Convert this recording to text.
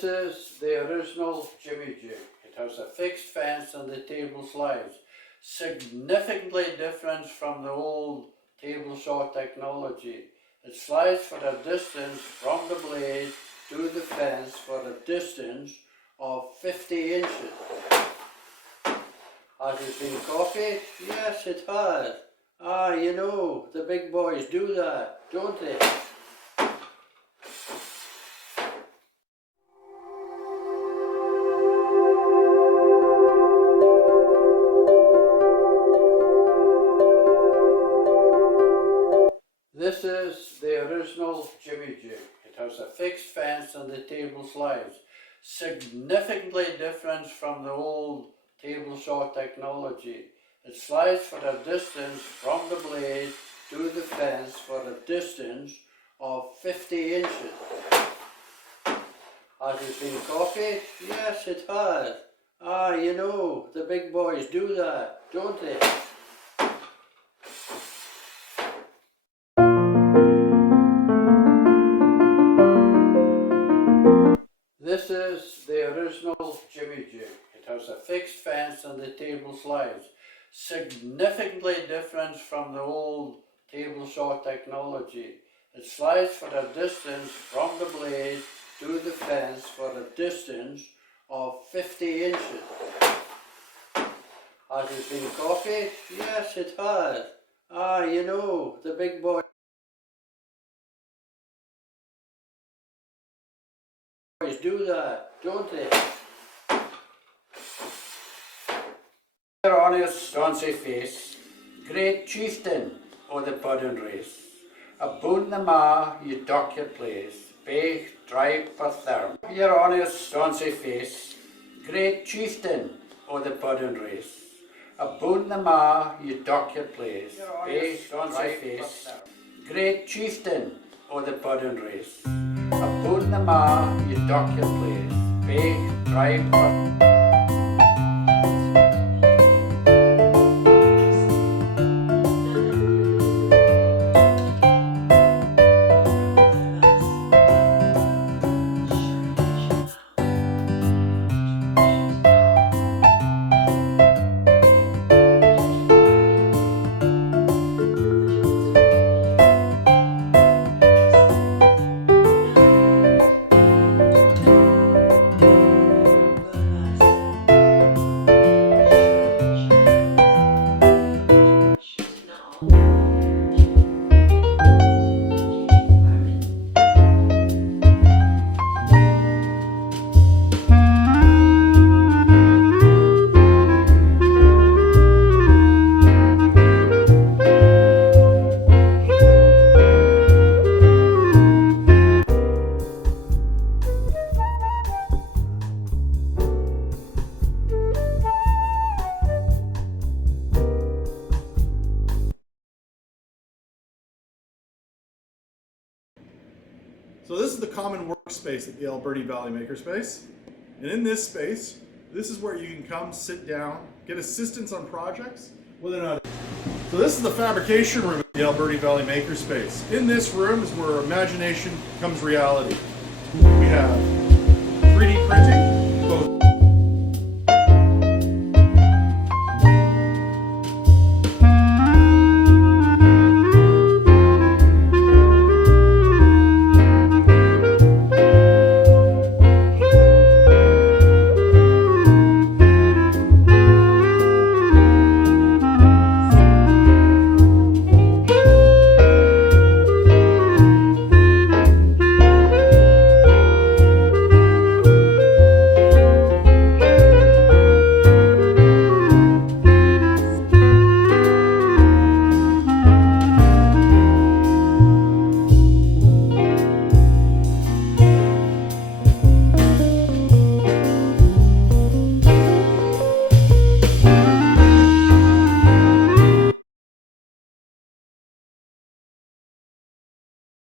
This is the original Jimmy Jig. It has a fixed fence and the table slides. Significantly different from the old table saw technology. It slides for a distance from the blade to the fence for a distance of 50 inches. Has it been copied? Yes, it has. Ah, you know, the big boys do that, don't they? This is the original Jimmy Jig. It has a fixed fence and the table slides. Significantly different from the old table saw technology. It slides for a distance from the blade to the fence for a distance of 50 inches. Has it been copied? Yes, it has. Ah, you know, the big boys do that, don't they? This is the original Jimmy Jig. It has a fixed fence and the table slides. Significantly different from the old table saw technology. It slides for a distance from the blade to the fence for a distance of 50 inches. Has it been copied? Yes, it has. Ah, you know, the big boys do that, don't they? Your honest stroncy face, great chieftain o' the pudding race, aboon the ma you dock your place, big drive per therm. Your honest stroncy face, great chieftain o' the pudding race, aboon the ma you dock your place, big stroncy face, great chieftain o' the pudding race, aboon the ma you dock your place, big drive per So this is the common workspace at the Alberta Valley Makerspace. And in this space, this is where you can come, sit down, get assistance on projects, whether or not. So this is the fabrication room at the Alberta Valley Makerspace. In this room is where imagination becomes reality. We have 3D printing,